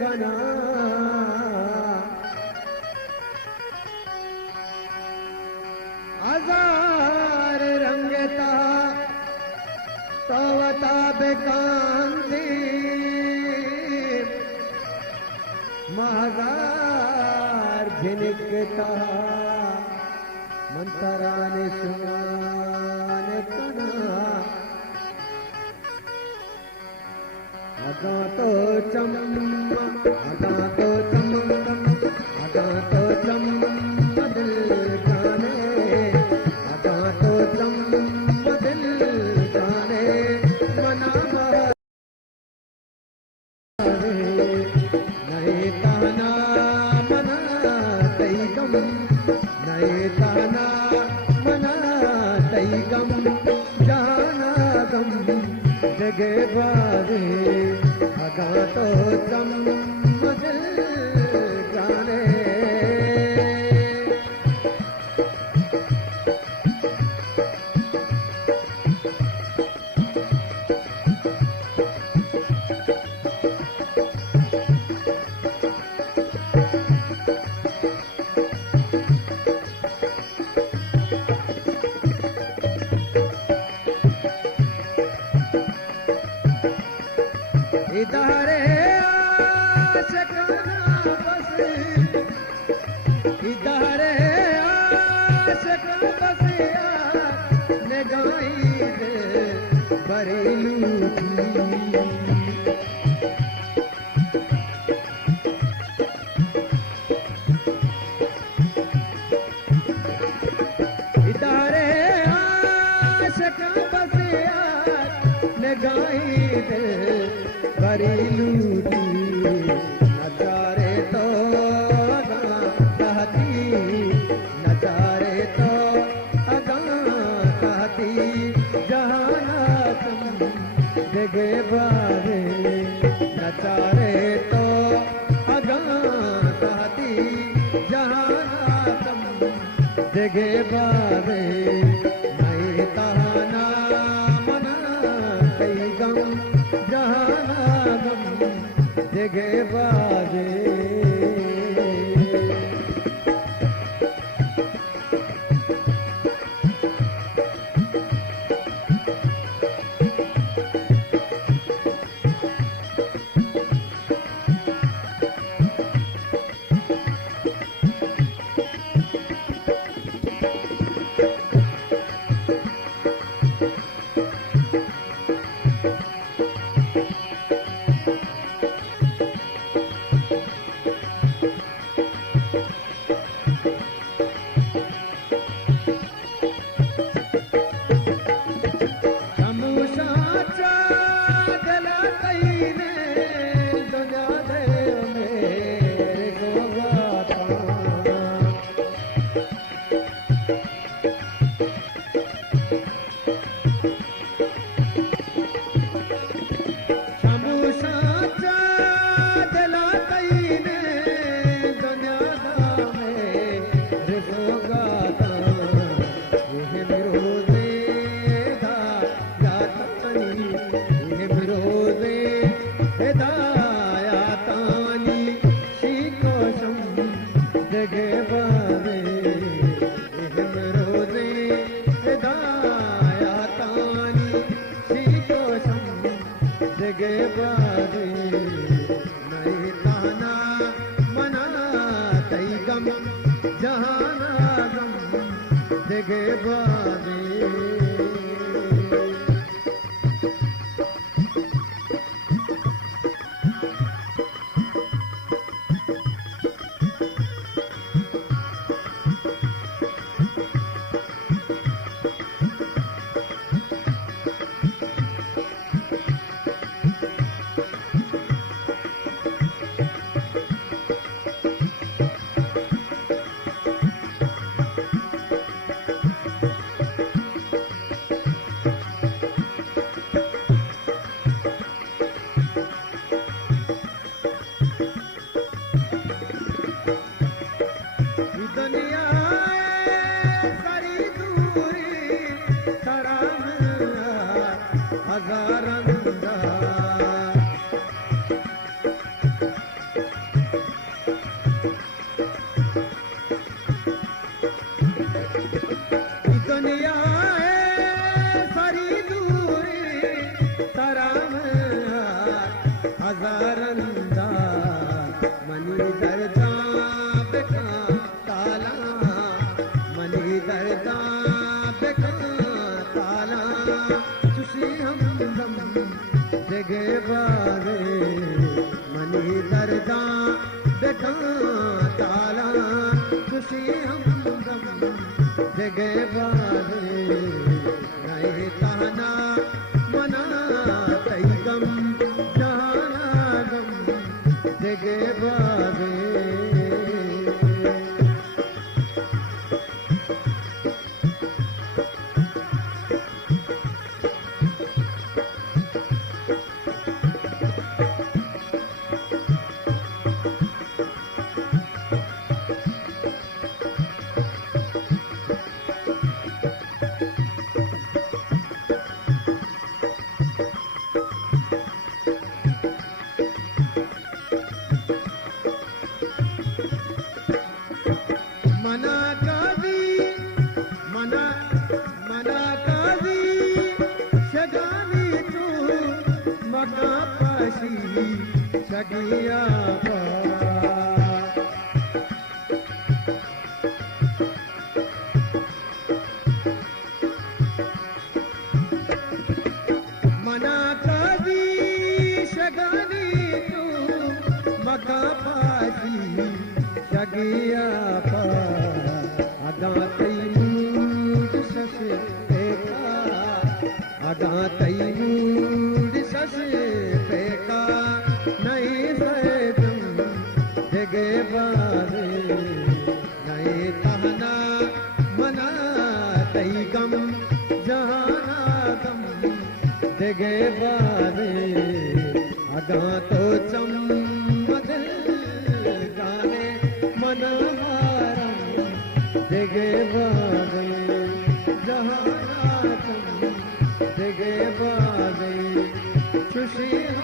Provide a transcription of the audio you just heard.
कना हजार रंगता तवता बेकांति महाजार झिनकता मंतराने सुमान कना अगा तो चम अगा तो चम अगा तो चम दिल जाने अगा तो चम दिल जाने मना नहीं ताना मना तई गम नहीं ताना मना तई गम जाना गम जगे बारे अगा तो चम दिल जाने इधरे आशिकाना बस इधरे आशिकाना बस निगाही दे बरेलू इधरे आशिकाना बस निगाही दे बरेलू नचारे तो अगा कहती नचारे तो अगा कहती जहाना तुम जगे बारे नचारे तो अगा कहती जहाना तुम जगे बारे नहीं तहाना मना कई गम जहाना गम जगे बाजे दिगे बाजे छगिया मना काजी शगानी तू मका पासी छगिया अगा तैमूर सस पेका अगा तैमूर सस पेका नहीं सैदम दिगे बारे नहीं तहना मना तई गम जहाना गम दिगे बारे अगा तो चमदिल गाने मन हारम दिगे बारे जहाना चम दिगे बारे खुशी